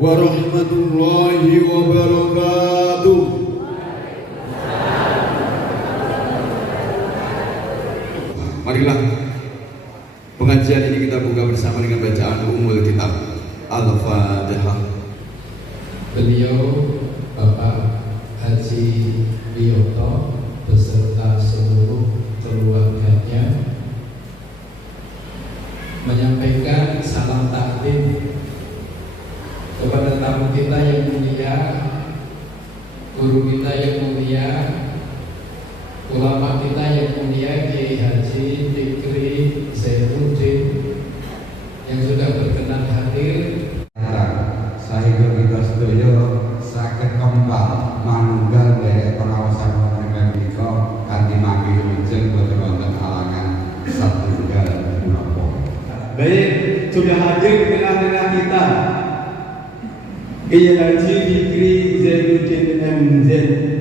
warahmatullahi wabarakatuh. Marilah pengajian ini kita buka bersama dengan bacaan Ummul Kitab Al-Fatihah. Beliau Bapak Haji Wiyoto beserta seluruh keluarganya menyampaikan salam takdim kepada tamu kita yang mulia, guru kita yang mulia, ulama kita yang mulia, Kiai Haji Fikri Zainuddin yang sudah berkenan hadir. Sahiba kita setuju sakit kembal manunggal dari pengawasan pemerintah kita kanti maki ujung betul-betul halangan satu juga menopong. Baik, sudah hadir di tengah-tengah kita Kiai Haji Fikri Zainuddin MZ.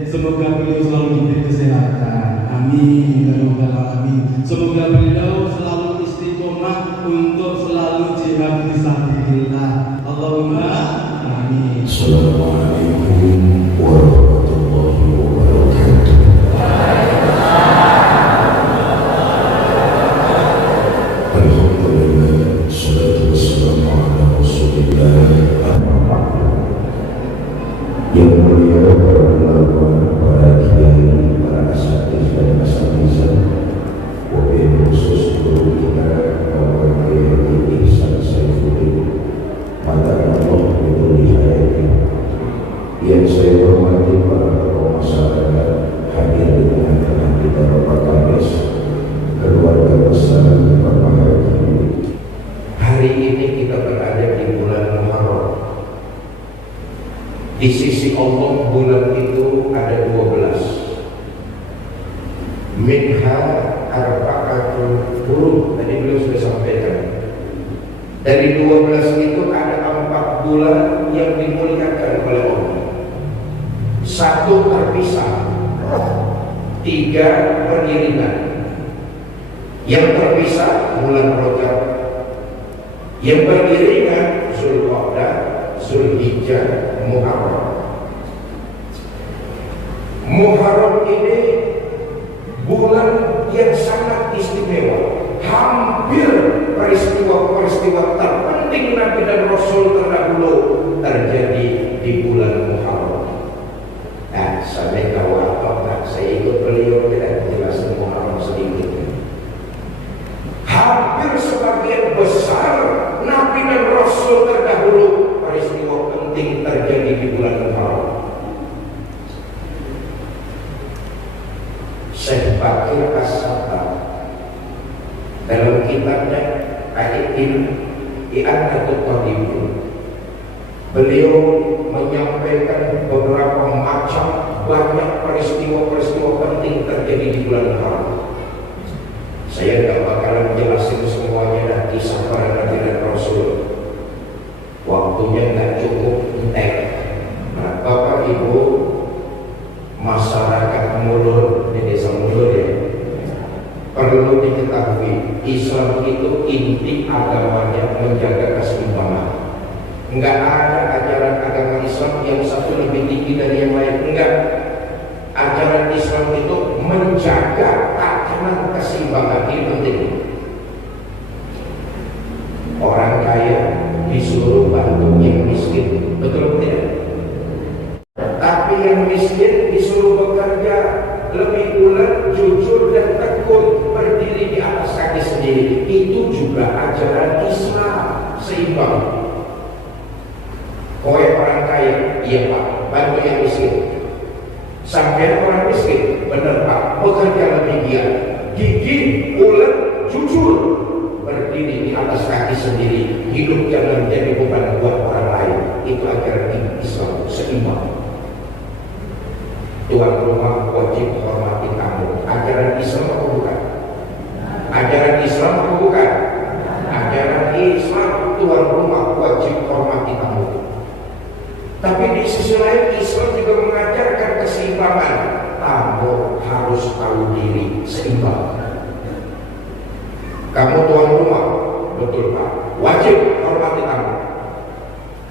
Semoga beliau selalu diberi kesehatan. Amin ya rabbal alamin. Semoga beliau selalu istiqomah untuk selalu jihad fisabilillah. Allahumma amin. Assalamualaikum warahmatullahi wabarakatuh. Alhamdulillah, salatu wassalamu ala Rasulillah. Yang mulia para ulama, para kiai, para asatidz dan asatizah, wabil khusus guru kita Bapak Kiai Ihsan Saifuddin Mata Allah Biduli Hayati, yang saya hormati para tokoh masyarakat hadir di tengah-tengah kita, Bapak Kades, keluarga besar Bapak Haji. Hari ini kita berada di bulan Muharram. Di sisi Allah bulan itu ada 12. Minha arba'atul hurum, tadi beliau sudah sampaikan. Dari 12 itu ada 4 bulan yang dimuliakan oleh Allah. 1 terpisah, 3 beriringan. Yang terpisah bulan Rajab, yang beriringan Zulqa'dah, Zulhijjah, Muharram. Muharram ini bulan yang sangat istimewa. Hampir peristiwa-peristiwa terpenting Nabi dan Rasul terdahulu terjadi di bulan Muharram. Nah, saya tahu apa enggak? Saya ikut beliau tidak menjelaskan Muharram sedikit. Hampir sebagian besar Nabi dan Rasul terdahulu peristiwa penting terjadi di bulan Muharram. Syekh Bakir As-Sattar dalam kitabnya I'anatul Talibin, beliau menyampaikan beberapa macam banyak peristiwa-peristiwa penting terjadi di bulan Muharram. Saya tidak bakalan jelasin semuanya dan kisah para Nabi dan Rasul. Waktunya nggak cukup entek. Nah, Bapak Ibu masyarakat Mulur di desa Mulur ya, perlu diketahui Islam itu inti agamanya menjaga keseimbangan. Enggak ada ajaran agama Islam yang satu lebih tinggi dari yang lain, enggak. Ajaran Islam itu menjaga tatanan keseimbangan, ini penting. Orang kaya disuruh bantu yang miskin, betul tidak? Tapi yang miskin disuruh bekerja lebih bulat, jujur dan tekun, berdiri di atas kaki sendiri. Itu juga ajaran Islam seimbang. Kowe orang kaya, iya Pak, bantu yang miskin. Sampai orang miskin, benar Pak, bekerja lebih giat, gigih, ulet, jujur, berdiri di atas kaki sendiri. Hidup jangan jadi beban buat orang lain. Itu ajaran Islam seimbang. Tuan rumah wajib hormati tamu. Ajaran Islam apa bukan? Ajaran Islam apa bukan? Ajaran Islam, tuan rumah wajib hormati tamu. Tapi di sisi lain Islam juga mengajarkan keseimbangan. Tamu harus tahu diri, seimbang. Kamu tuan rumah, betul Pak, wajib hormati tamu.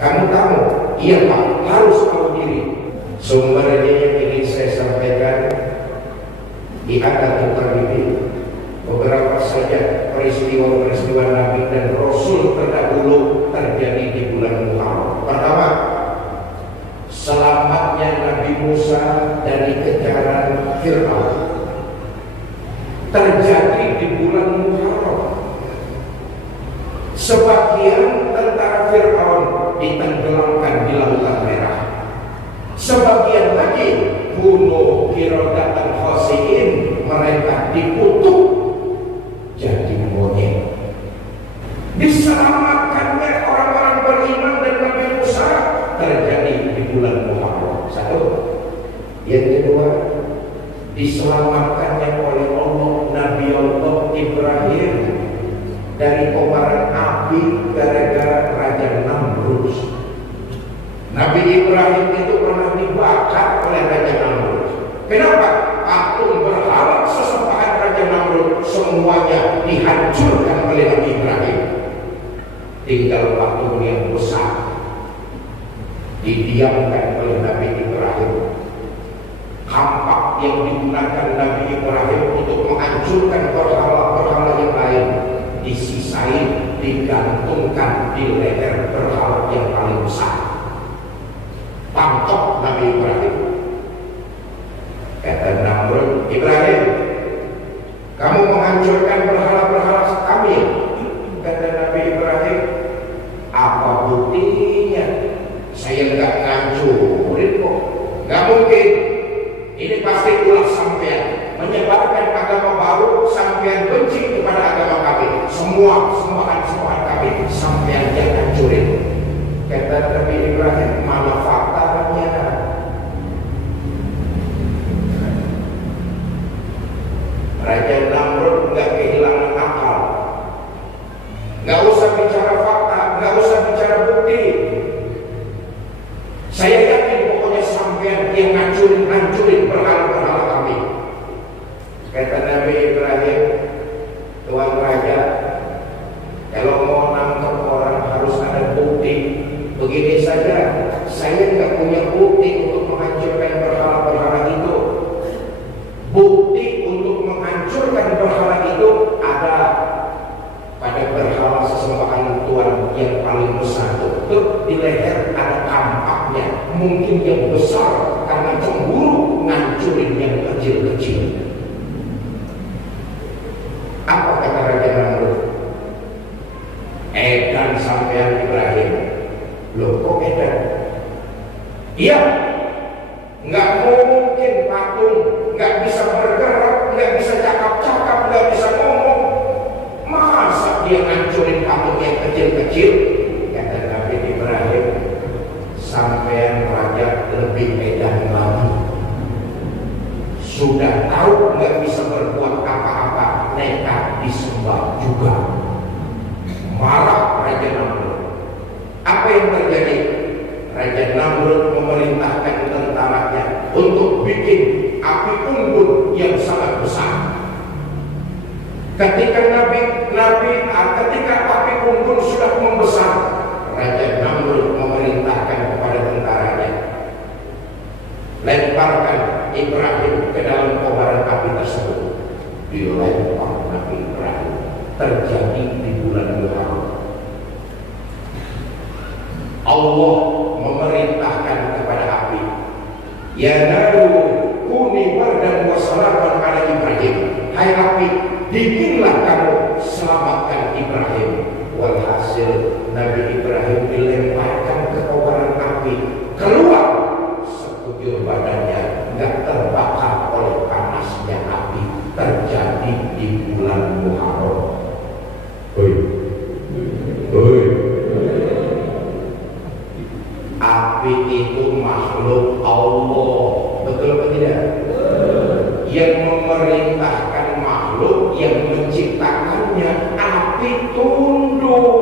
Kamu tamu, Iya Pak, harus tahu diri. Sumbernya yang ingin saya sampaikan di atas terbibi. Beberapa saja peristiwa-peristiwa Nabi dan Rasul terdahulu terjadi di bulan Muharram. Pertama, selamatnya Nabi Musa dari kejaran Fir'aun terjadi di bulan Muharram. Sebagian tentara Fir'aun ditenggelamkan di Lautan Merah. Sebagian lagi Gunung Qiyadah dan Khasiin mereka dikutuk jadi monyet. Diselamatkannya orang-orang beriman dan Nabi Musa terjadi di bulan Muharram. Satu. Yang kedua, diselamatkannya oleh Allah Nabi Allah Ibrahim dari kobaran api gara-gara Raja Namrud. Nabi Ibrahim itu pernah dibakar oleh Raja Namrud. Kenapa? Patung berhala sesembahan Raja Namrud semuanya dihancurkan oleh Nabi Ibrahim. Tinggal patung yang besar didiamkan oleh Nabi Ibrahim. Kampak yang digunakan Nabi Ibrahim untuk menghancurkan berhala-berhala yang lain disisai, digantungkan di leher berhala yang paling besar. Tangkap Nabi Ibrahim. Kata Namrud, Ibrahim, kamu menghancurkan berhala-berhala kami. Kata Nabi Ibrahim, apa buktinya? Saya nggak ngancurin kok. Nggak mungkin. Ini pasti ulah sampean menyebarkan agama baru, sampean benci kepada agama kami. Sembahan kami sampean yang hancurin. Kata Nabi Ibrahim, mana faktanya? Raja Namrud nggak kehilangan akal. Nggak usah bicara fakta, nggak usah bicara bukti. Saya yakin pokoknya sampean yang hancurin berhala-berhala kami. Kata Nabi Ibrahim, Tuan Raja, kalau mau nangkep orang harus ada bukti. Begini saja, saya nggak punya bukti untuk menghancurkan berhala-berhala itu. Bukti untuk menghancurkan berhala itu ada pada berhala sesembahan Tuhan yang paling besar itu. Di leher ada kampaknya, mungkin yang besar karena cemburu ngancurin yang kecil-kecil. Apa kata Raja Namrud? Edan sampean Ibrahim. Loh kok edan? Iya, nggak mungkin patung nggak bisa bergerak, nggak bisa cakap-cakap, nggak bisa ngomong. Masa dia ngancurin patung yang kecil-kecil? Kata Nabi Ibrahim, sampean raja lebih edan lagi. Sudah tahu nggak bisa berbuat apa-apa, nekat disembah juga. Marah Raja Namrud. Apa yang terjadi? Raja Namrud memerintahkan tentaranya untuk bikin api unggun yang sangat besar. Ketika ketika api unggun sudah membesar, Raja Namrud memerintahkan kepada tentaranya, lemparkan Ibrahim ke dalam kobaran api tersebut. Dilempar Nabi Ibrahim. Terjadi di bulan Muharram. Allah memerintahkan kepada api, ya naru kuni bardan wa salaman ala Ibrahim. Hai api, dinginlah kamu, selamatkan Ibrahim. Walhasil Nabi Ibrahim dilemparkan ke kobaran api, keluar sekujur badannya, nggak terbakar oleh panasnya api. Terjadi di bulan Muharram. Api itu makhluk Allah, betul atau tidak? Yang memerintahkan makhluk, yang menciptakannya, api tunduk.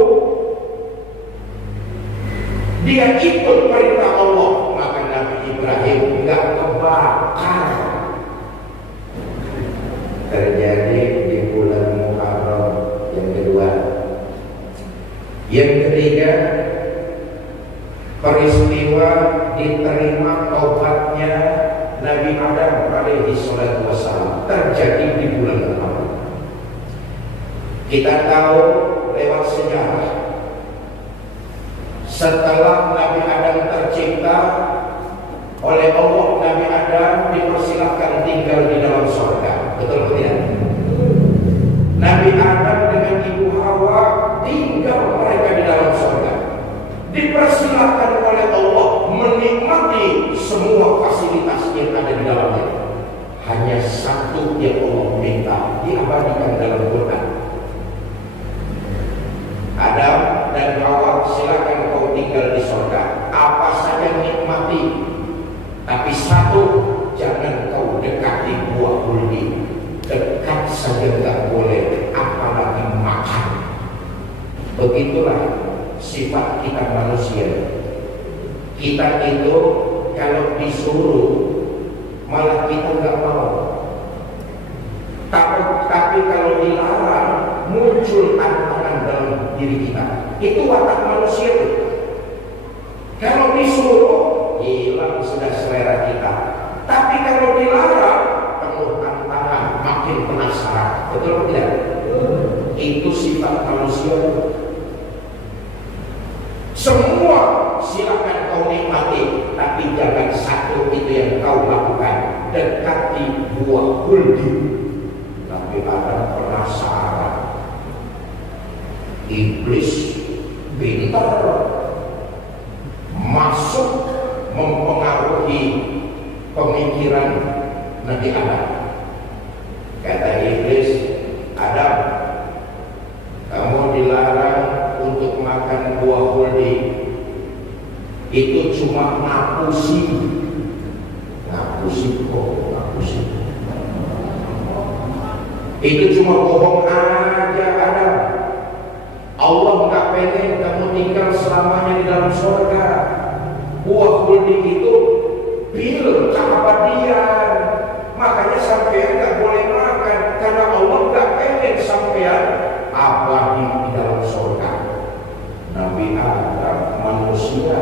Dia ikut perintah Allah, maka Nabi Ibrahim nggak kebakar. Terjadi di bulan Muharram. Yang kedua, yang ketiga, peristiwa diterima taubatnya Nabi Adam alaihi salatu wassalam terjadi di bulan Ramadan. Kita tahu lewat sejarah, setelah Nabi Adam tercipta oleh Allah, Nabi Adam dipersilakan tinggal di dalam surga. Betul atau tidak? Nabi Adam dengan Ibu Hawa tinggal mereka di dalam surga. Dipersilakan oleh Allah menikmati semua fasilitas yang ada di dalamnya. Hanya satu yang Allah minta diabadikan dalam Quran. Adam dan Hawa, silakan kau tinggal di surga. Apa saja nikmati, tapi satu, jangan kau dekati buah huldi. Dekat saja tak boleh, apalagi makan. Begitulah sifat kita manusia. Kita itu kalau disuruh malah kita nggak mau. Tapi kalau dilarang muncul tantangan dalam diri kita. Itu watak manusia itu. Kalau disuruh hilang sudah selera kita. Tapi kalau dilarang penuh tantangan, makin penasaran. Betul atau tidak? Itu sifat manusia. Semua silakan kau nikmati, tapi jangan satu itu yang kau lakukan, dekati buah huldi. Tapi ada penasaran. Iblis pintar masuk mempengaruhi pemikiran Nabi Adam. Kata iblis, Adam, kamu dilarang untuk makan buah huldi. Itu cuma ngapusi kok, ngapusi. Itu cuma bohong aja Adam. Allah nggak pengen kamu tinggal selamanya di dalam surga. Buah huldi itu bil keabadian. Makanya sampean nggak boleh makan karena Allah nggak pengen sampean abadi di dalam surga. Nabi Adam manusia,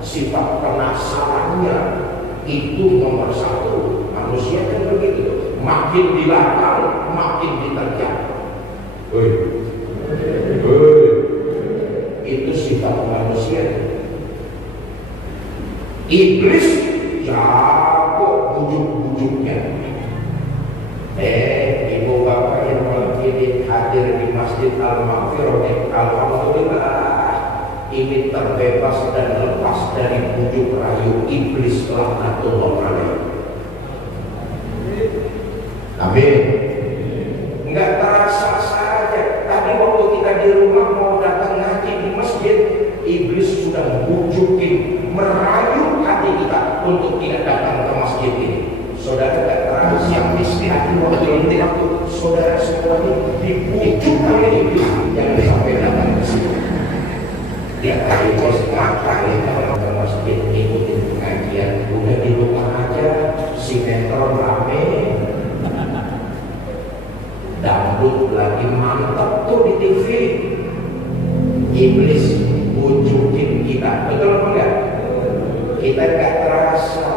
sifat penasarannya itu nomor satu. Manusia kan begitu, makin dilarang makin diterjang. Itu sifat manusia. Iblis jago bujuk-bujuknya. Ibu bapak yang mungkin hadir di Masjid Al-Maghfirah, alhamdulillah ini terbebas dan lepas dari bujuk rayu iblis laknatullah alaih. Amin. Enggak terasa saja. Tadi waktu kita di rumah mau datang ngaji di masjid, iblis sudah bujukin, merayu hati kita untuk tidak datang ke masjid ini. Saudara tidak terasa yang istirahat waktu saudara semua ini dibujuk oleh iblis, jangan sampai datang ke sini. Dia kali bos ngapain kalau ke masjid ikutin pengajian, udah di rumah aja sinetron rame, dangdut lagi mantap tuh di TV. Iblis bujukin kita, betul apa enggak? Kita enggak terasa,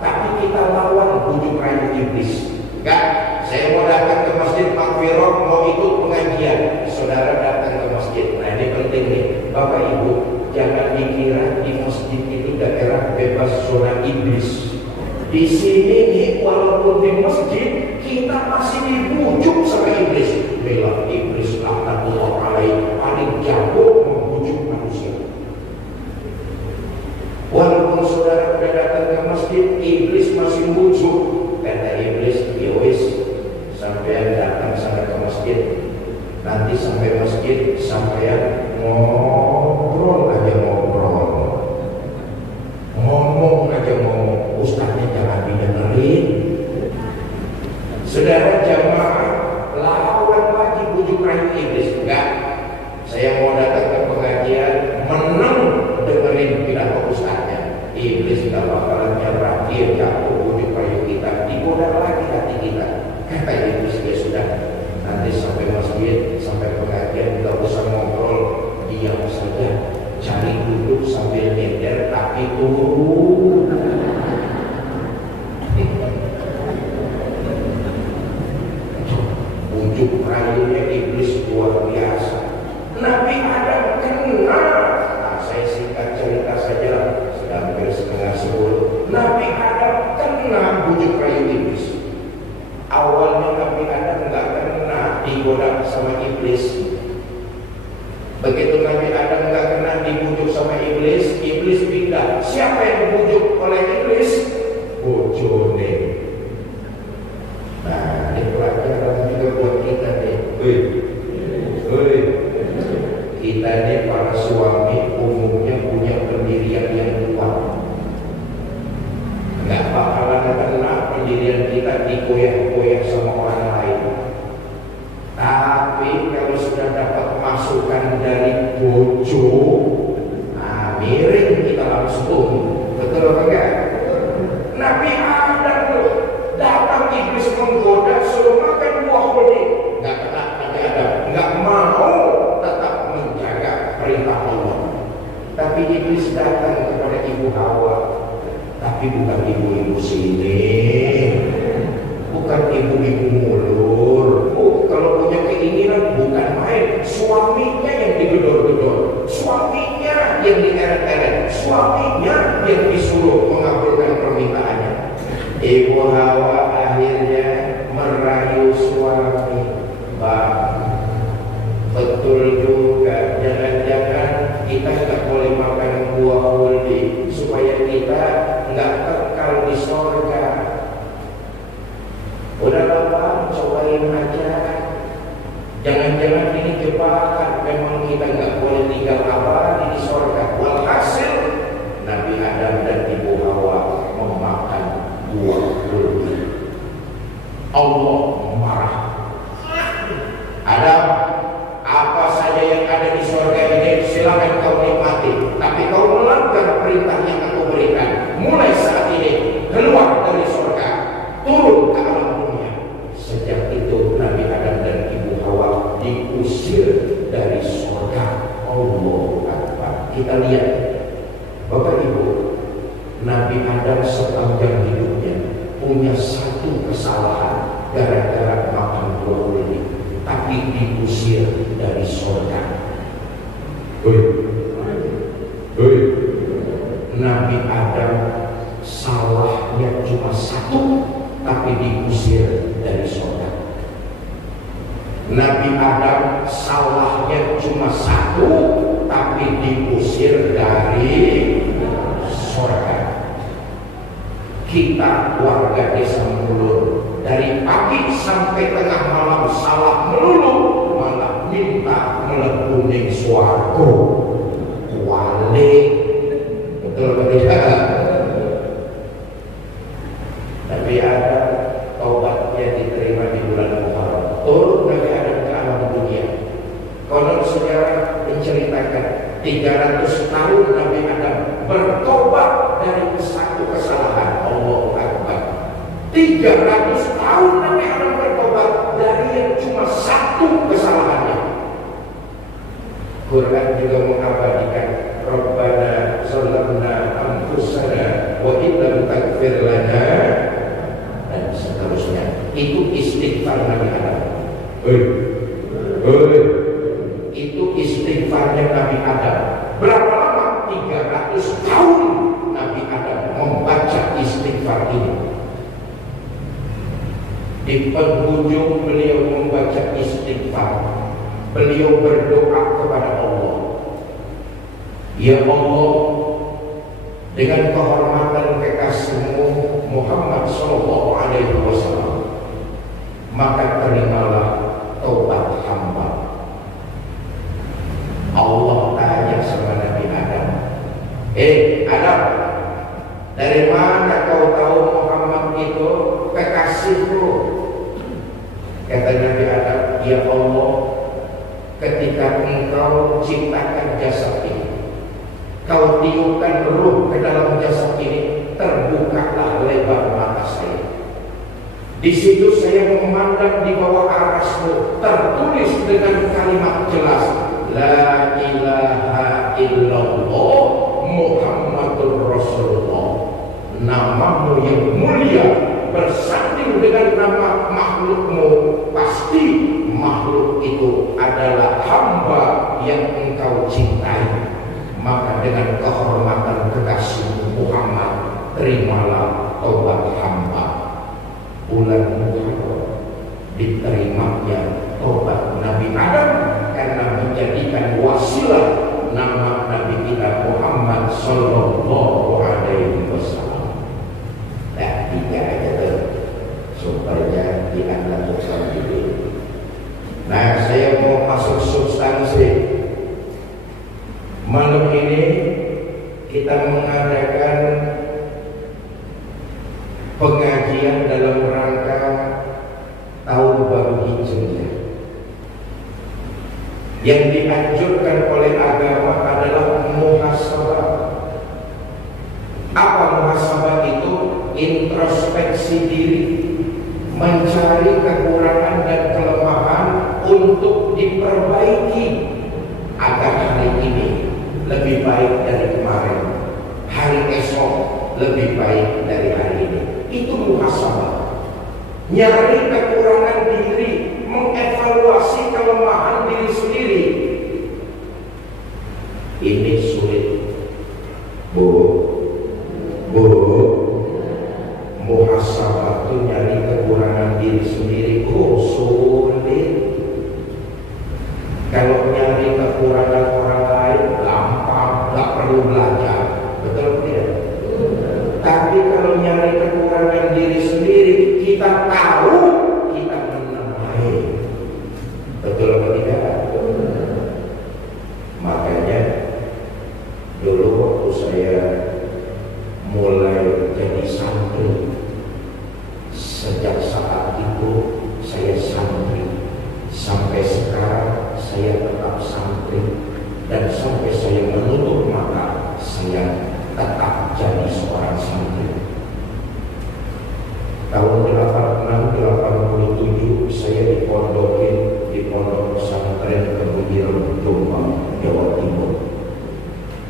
tapi kita lawan bujuk rayu iblis. Enggak, saya mau datang ke Masjid Maghfirah, mau ikut pengajian, saudara datang ke masjid. Nah ini penting nih, Bapak Ibu, jangan dikira di masjid itu daerah bebas zona iblis. Di sini nih, walaupun di masjid, kita masih dibujuk sama iblis. Bela iblis laknatullah alaih, paling jago membujuk manusia. Walaupun saudara sudah datang ke masjid, iblis masih bujuk. Kata iblis, yowis, sampai datang sana ke masjid, nanti sampai masjid, sampai ngobrol aja ngobrol, ngomong aja ngomong, ustaznya jangan didengerin. Saudara jamaah lawan lagi bujuk rayu iblis. Enggak, saya mau datang ke pengajian, menang dengerin pidato ustaznya. Iblis gak bakalan nyerah, dia jatuh bujuk rayu kita, digoda lagi hati kita. Kata iblis, ya sudah, nanti sampai masjid, sampai pengajian, gak usah ngobrol, diam saja, cari duduk sambil nyender, tak kaki turun. Bujuk rayunya iblis luar biasa. Nabi Adam kena. Nah, saya singkat cerita saja, sudah hampir setengah 10. Nabi Adam kena bujuk rayu iblis. Awalnya Nabi Adam nggak kena digoda sama iblis. Begitu Nabi Adam nggak kena dibujuk sama iblis, iblis pindah. Siapa yang dibujuk oleh iblis? Bojone. Nah, ini pelajaran juga buat kita nih. Hei, kita ini para suami umumnya punya pendirian yang kuat. Nggak bakalan kena pendirian kita dikoyak-koyak sama orang lain. Tapi kalau sudah dapat masukan dari bojo, nah miring kita langsung. Betul apa enggak? Nabi Adam tuh datang iblis menggoda suruh makan buah kuldi. Nggak kena Nabi Adam, nggak mau, tetap menjaga perintah Allah. Tapi iblis datang kepada ibu Hawa, tapi bukan ibu-ibu sini, bukan ibu-ibu mulur. Kalau punya keinginan bukan main, suaminya yang digedor-gedor, suaminya yang dieret-eret, suaminya yang disuruh mengabulkan permintaannya. Ibu Hawa akhirnya merayu suami, Bang, betul juga, jangan-jangan kita nggak boleh makan buah kuldi supaya kita nggak kekal di surga. Udah Bang, cobain aja. Jangan-jangan ini jebakan, memang kita nggak boleh tinggal abadi di surga. Walhasil Nabi Adam dan Ibu Hawa memakan buah kuldi. Allah marah. Adam, apa saja yang ada di surga ini silakan kau nikmati, tapi kau melanggar perintah yang aku berikan. Mulai saat ini keluar dari surga, turun ke alam dunia. Sejak itu Nabi Adam dan Ibu Hawa diusir dari surga. Allah Akbar. Kita lihat, Bapak Ibu, Nabi Adam sepanjang hidupnya punya satu kesalahan gara-gara makan buah kuldi, tapi diusir dari surga. Nabi Adam salahnya cuma satu, tapi diusir dari surga. Nabi Adam salahnya cuma satu, tapi diusir dari surga. Kita warga desa Mulur, dari pagi sampai tengah malam salah melulu, malah minta melebuni swarga. Wale, betul apa tidak? Nabi Adam taubatnya diterima di bulan Muharram. Turun Nabi Adam ke alam dunia. Konon sejarah menceritakan 300 tahun Nabi Adam bertobat dari satu kesalahan. Allah Akbar. 300 tahun Nabi Adam bertobat dari yang cuma satu kesalahannya. Quran juga mengabadikan Rabbana zalamna anfusana wa illam taghfir lana dan seterusnya. Itu istighfar Nabi Adam. Itu istighfarnya Nabi Adam. Berapa lama? 300 tahun Nabi Adam membaca istighfar ini. Di penghujung beliau membaca istighfar, beliau berdoa kepada Allah. Ya Allah, dengan kehormatan kekasihmu Muhammad Sallallahu Alaihi Wasallam, maka terimalah taubat hamba. Allah tanya sama Nabi Adam, Adam, dari mana kau tahu Muhammad itu kekasihku? Kata Nabi Adam, ya Allah, ketika engkau ciptakan jasad ini, kau tiupkan ruh ke dalam jasad ini, terbukalah lebar mata saya. Di situ saya memandang di bawah arasmu, tertulis dengan kalimat jelas, La ilaha illallah Muhammadur namamu yang mulia bersanding dengan nama makhlukmu, pasti makhluk itu adalah hamba yang engkau cintai. Maka dengan kehormatan kekasih Muhammad, terimalah taubat hamba. Bulan Muharram diterimanya taubat Nabi Adam karena menjadikan wasilah nama Nabi kita Muhammad Sallallahu Alaihi Wasallam. Nah, tiga aja tuh supaya dianalisa dulu. Nah, saya mau masuk substansi. Malam ini kita mengadakan pengajian dalam rangka Tahun Baru Hijriah. Yang dianjurkan oleh agama adalah muhasabah. Apa muhasabah itu? Introspeksi diri, mencari kekurangan dan kelemahan untuk diperbaiki agar hari ini lebih baik dari kemarin, hari esok lebih baik dari hari ini. Itu muhasabah. Nyari kekurangan diri, mengevaluasi kelemahan diri sendiri. Ini sulit, Bu. Muhasabah itu nyari kekurangan diri sendiri. Sulit. Kalau nyari kekurangan orang lain gampang, gak perlu belajar. Betul tidak? Tapi kalau nyari kekurangan diri sendiri, kita tahu kita menamai. Betul atau tidak? Makanya dulu waktu saya mulai jadi santri, sejak saat itu saya santri sampai sekarang saya tetap santri, dan sampai saya menutup mata saya tetap jadi seorang santri. Tahun 86-87 saya dipondokin di pondok pesantren Kemudiran Jombang, Jawa Timur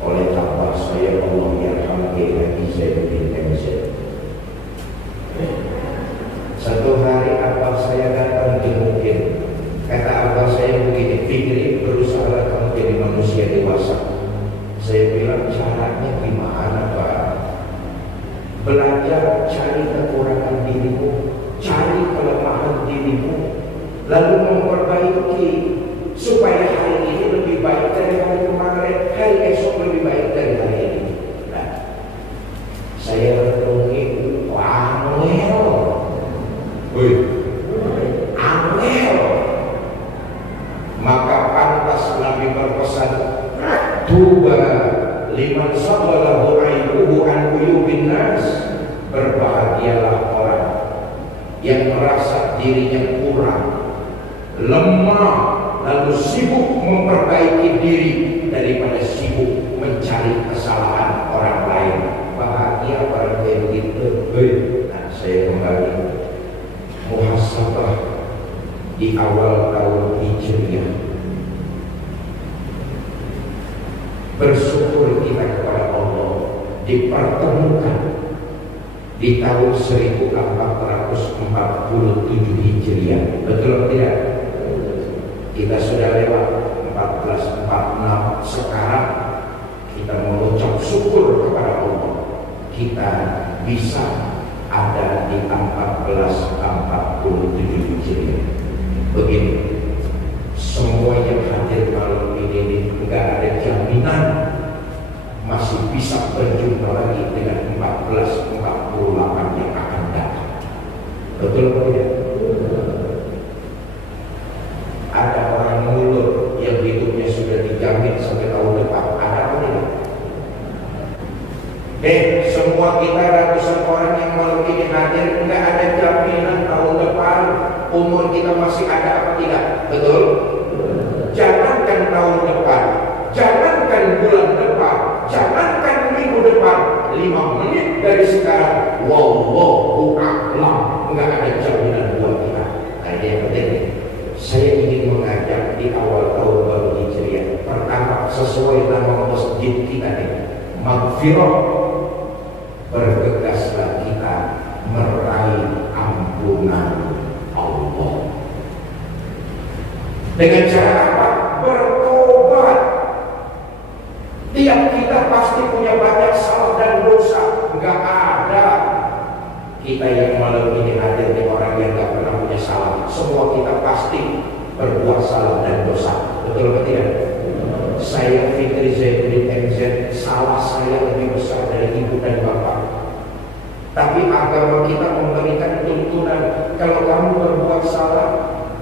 oleh abah saya Allah yarham Haji Zainuddin MZ. Satu hari abah saya datang jengukin. Kata abah saya begini, Fikri, berusaha kamu jadi manusia dewasa. Saya bilang, caranya gimana Pak? Belajar cari kekurangan dirimu, cari kelemahan dirimu, lalu memperbaiki supaya hari ini lebih baik dari hari kemarin, hari esok lebih baik dari hari ini. Nah, saya renungi, angel, angel. Maka pantas Nabi berpesan, tuba liman sabbalahu aibuhu an uyubin nas. Berbahagialah orang yang merasa dirinya kurang, lemah, lalu sibuk memperbaiki diri daripada sibuk mencari kesalahan orang lain. Bahagia orang kayak gitu. Nah, saya kembali muhasabah di awal tahun Hijriah. Bersyukur kita kepada Allah dipertemukan di tahun 1447 Hijriah. Betul tidak? Kita sudah lewat 1446. Sekarang kita mengucap syukur kepada Allah, kita bisa ada di 1447 Hijriah. Begini, semua yang hadir malam ini enggak ada jaminan masih bisa berjumpa lagi dengan 1448 yang akan datang. Betul tidak? Ada orang mulut yang hidupnya sudah dijamin sampai tahun depan. Ada apa tidak? Semua kita ratusan orang yang malam ini hadir, enggak ada jaminan tahun depan umur kita masih ada apa tidak. Betul? Jangankan tahun depan, jangankan bulan depan, jangankan minggu depan, 5 menit dari sekarang, wallahu a'lam, enggak ada jaminan buat kita. Nah, ini yang penting. Saya ingin mengajak di awal tahun baru Hijriah. Pertama, sesuai nama masjid kita nih, Maghfirah, bergegas Dengan cara apa? Bertobat. Tiap kita pasti punya banyak salah dan dosa. Enggak ada kita yang malam ini hadir di orang yang enggak pernah punya salah. Semua kita pasti berbuat salah dan dosa. Betul atau tidak? Saya Fikri Zainuddin MZ, salah saya lebih besar dari ibu dan bapak. Tapi agama kita memberikan tuntunan, kalau kamu berbuat salah,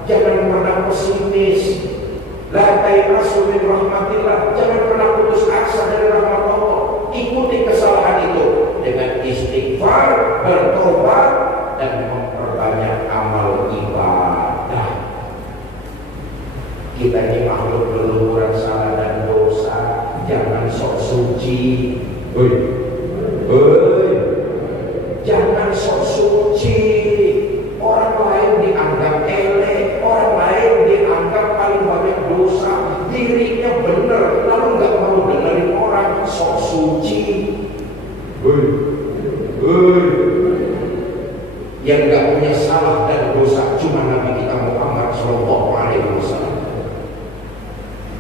jangan pernah pesimis. La tay'asu min rahmatillah, jangan pernah putus asa dari rahmat Allah. Ikuti kesalahan itu dengan istighfar, bertobat, dan memperbanyak amal ibadah. Kita ini makhluk berlumuran salah dan dosa. Jangan sok suci. Jangan sok suci. Orang lain dianggap elek, orang lain dianggap paling banyak dosa, dirinya benar, lalu nggak mau dengerin orang sok suci. Yang nggak punya salah dan dosa cuma Nabi kita Muhammad Shallallahu Alaihi Wasallam.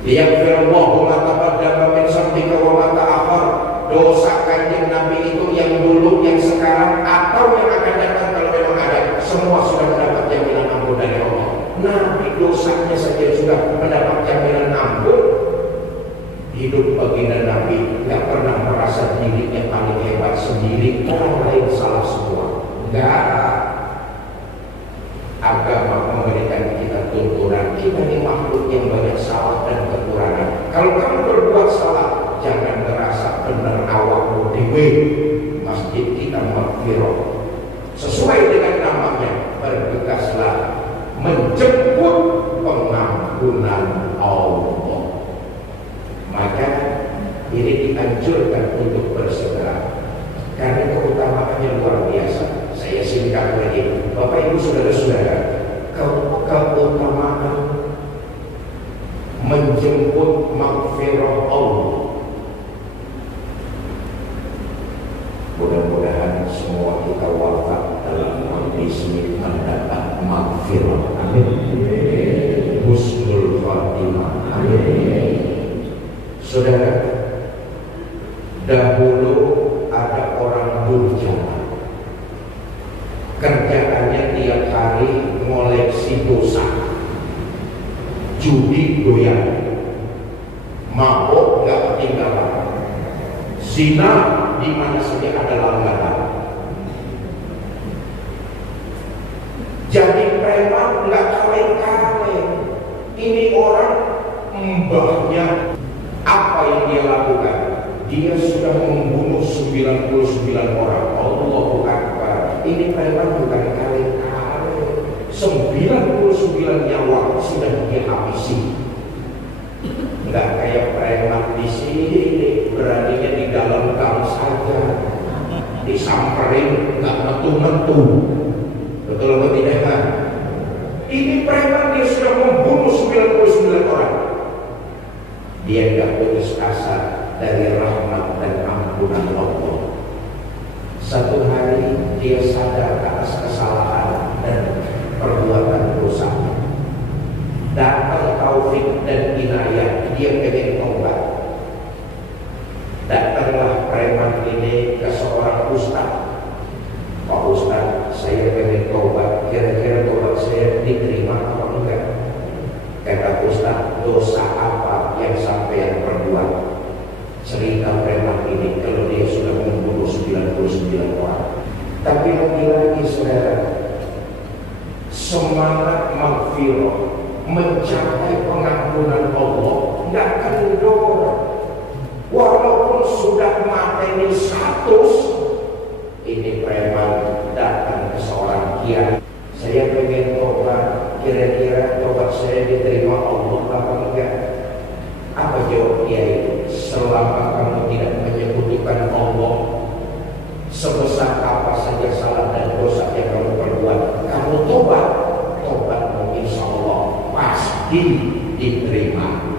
Yaghfirullahu ma taqaddama min dhanbika wa ma ta'akhkhar. Dosa kanjeng Nabi itu yang dulu, yang sekarang, atau yang akan datang kalau memang ada, semua sudah mendapat jaminan ampun dari Allah. Nabi dosanya saja sudah mendapat jaminan ampun. Hidup baginda Nabi nggak pernah merasa dirinya paling hebat sendiri, orang lain salah semua. Enggak. Agama memberikan kita tuntunan. Kita ini makhluk yang banyak salah dan kekurangan. Kalau kamu berbuat salah, jangan merasa benar awakmu dewe. Masjid kita maghfirah. Sesuai dengan namanya, bergegaslah menjemput pengampunan Allah. Maka ini dianjurkan untuk bersegera, karena keutamaannya luar biasa. Saya singkat lagi, Bapak Ibu saudara-saudara, keutamaan menjemput maghfirah Allah. Mudah-mudahan semua kita wafat dalam kondisi mendapat maghfirah. Amin. Husnul Khatimah. Amin. Saudara, dahulu ada orang durjana. Kerjaannya tiap hari ngoleksi dosa, judi goyang, mabuk nggak ketinggalan, zina di mana saja ada langganan. Jadi preman nggak kaleng-kaleng. Ini orang mbahnya, apa yang dia lakukan? Dia sudah membunuh 99 orang. Allahu Akbar. Ini preman bukan kaleng-kaleng. 99 nyawa sudah dia habisi. Enggak kayak preman di sini, beraninya di dalam gang saja, disamperin nggak metu-metu. Betul atau tidak kan? Ini preman, dia sudah membunuh 99 orang. Dia nggak putus asa dari rahmat dan ampunan Allah. Satu hari dia sadar atas kesalahan dan perbuatan dosa. Datang taufik dan inayah, dia pengen tobat. Datanglah preman ini ke seorang ustaz. Pak Ustaz, saya pengen tobat, kira-kira tobat saya diterima atau enggak? Kata Ustaz, dosa apa yang sampai perbuat? Cerita preman ini kalau dia sudah membunuh 99 orang. Tapi lagi-lagi saudara, semangat maghfirah, mencapai pengampunan Allah nggak kendor. Walaupun sudah mateni 100, ini preman datang ke seorang kiai. Saya pengen tobat, kira-kira tobat saya diterima Allah apa enggak? Apa jawab kiai? Selama kamu tidak menyekutukan Allah, sebesar apa saja salah dan dosa yang kamu perbuat, kamu tobat, tobatmu insya Allah pasti diterima.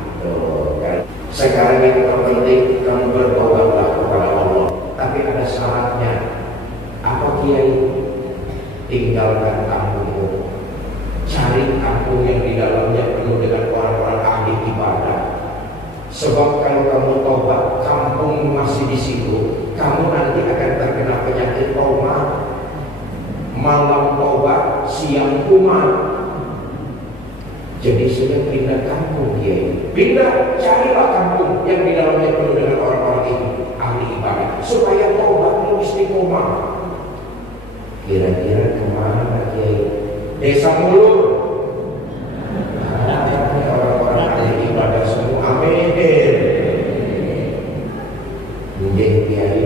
Sekarang yang terpenting, kamu bertobatlah kepada Allah. Tapi ada syaratnya. Apa kiai? Tinggalkan kampungmu, cari kampung yang di dalamnya penuh dengan orang-orang ahli ibadah. Sebab kalau kamu tobat, kampung masih di situ, kamu nanti akan terkena penyakit trauma. Malam tobat, siang kumat. Jadi sudah pindah kampung Kiai. Pindah, carilah kampung yang di dalamnya penuh dengan orang-orang ini ahli ibadah, supaya tobatmu istiqomah. Kira-kira kemana Kiai? Desa Mulur. Orang-orang ahli ibadah semua. Amin. Mungkin Kiai,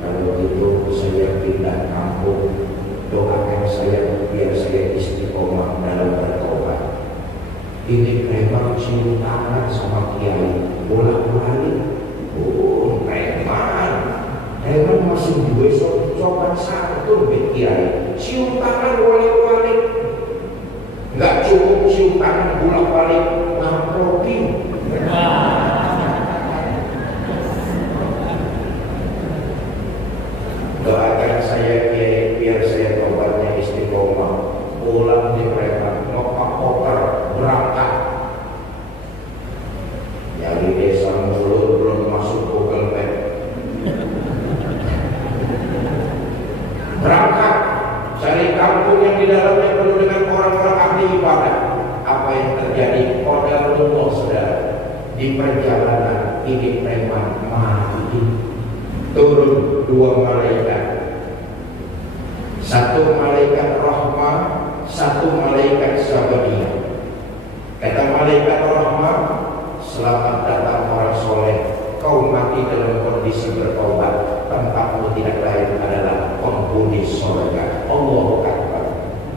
kalau itu saya pindah kampung, doakan saya biar saya istiqomah dalam bertobat. Ini preman cium tangan sama Kiai, bolak-balik. Oh, preman masih dua sopan satu be Kiai, cium tangan bolak-balik. Nggak cukup cium tangan bolak-balik, ngamprokin. Doakan saya Kiai biar saya tobatnya istiqomah. Pulang di preman, ngopak-ngopak, berangkat. Yang di desa Mulur belum masuk Google Map. Berangkat cari kampung yang di dalamnya penuh dengan orang-orang ahli ibadah. Apa yang terjadi? Kodal umur saudara. Di perjalanan ini preman mati. Turun dua malaikat. Satu malaikat rahmah, satu malaikat sababiyah. Kata malaikat rahmah, selamat datang orang soleh. Kau mati dalam kondisi bertobat. Tempatmu tidak lain adalah penghuni surga. Allahu Akbar.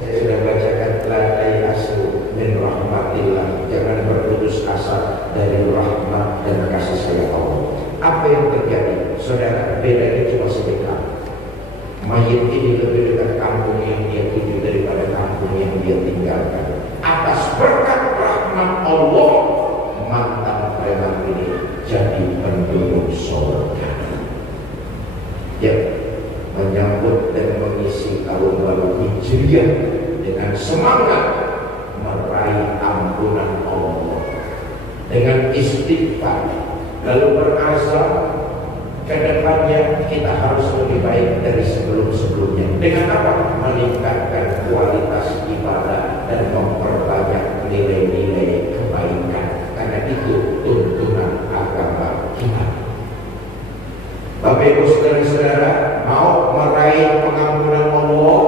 Saya sudah bacakan la tayasu min rahmatillah. Jangan berputus asa dari rahmat dan kasih sayang Allah. Apa yang terjadi? Saudara, bedanya cuma sedekah. Mayit ini lebih dekat kampung yang dia tuju daripada kampung yang dia tinggalkan. Atas berkat rahmat Allah, mantan preman ini jadi penduduk surga. Ya, menyambut dan mengisi tahun baru Hijriah dengan semangat meraih ampunan Allah dengan istighfar, lalu berazam ke depannya kita harus lebih baik dari sebelum-sebelumnya. Dengan apa? Meningkatkan kualitas ibadah dan memperbanyak nilai-nilai kebaikan. Karena itu tuntunan agama kita. Bapak Ibu saudara-saudara, mau meraih pengampunan Allah,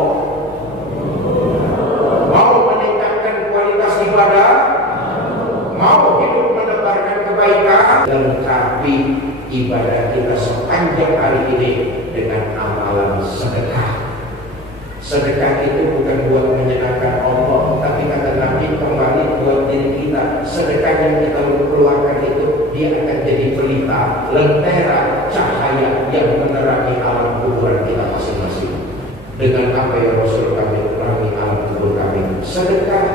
mau meningkatkan kualitas ibadah, mau hidup menebarkan kebaikan, lengkapi ibadah kita sepanjang hari ini dengan amalan sedekah. Sedekah itu bukan buat menyenangkan Allah, tapi kata Nabi kembali buat diri kita. Sedekah yang kita keluarkan itu dia akan jadi pelita, lentera, cahaya yang menerangi alam kuburan kita masing-masing. Dengan apa yang Rasul kami terangi alam kubur kami? Sedekah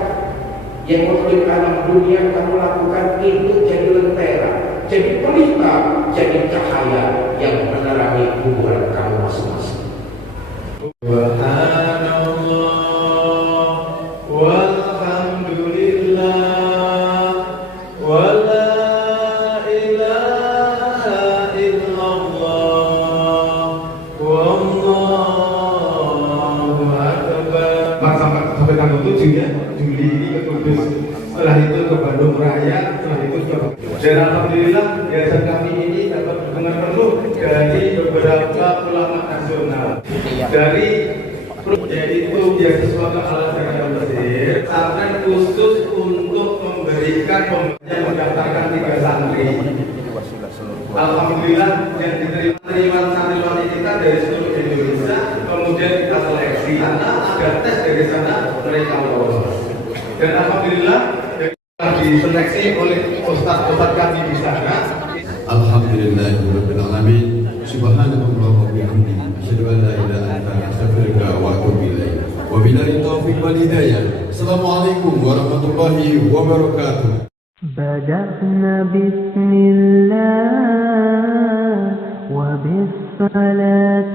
yang waktu alam dunia kamu lakukan itu jadi lentera, jadi pelita, jadi cahaya yang menerangi kuburan kamu masing-masing. Subhanallah walhamdulillah wa la ilaha illallah wallahu akbar. Sampai tanggal 7 ya, Juli ini ke Kudus. Setelah itu ke Bandung Raya, setelah itu ke dan alhamdulillah yayasan kami ini dapat dukungan penuh dari beberapa ulama nasional. Dari yaitu beasiswa ke Al-Azhar Mesir sampai khusus untuk memberikan pemberian mendaftarkan 3 santri. Alhamdulillah yang diterima santriwati kita dari seluruh Indonesia, kemudian kita seleksi karena ada tes dari sana mereka lolos. Dan alhamdulillah diseleksi oleh ustaz-ustaz kami di sana. Alhamdulillahirabbil alamin. Subhanallah wa bihamdihi. Asyhadu an la ilaha illa anta astaghfiruka wa atubu ilaik. Wa billahi taufiq wal hidayah. Assalamualaikum warahmatullahi wabarakatuh. بدأنا بسم الله وبالصلاة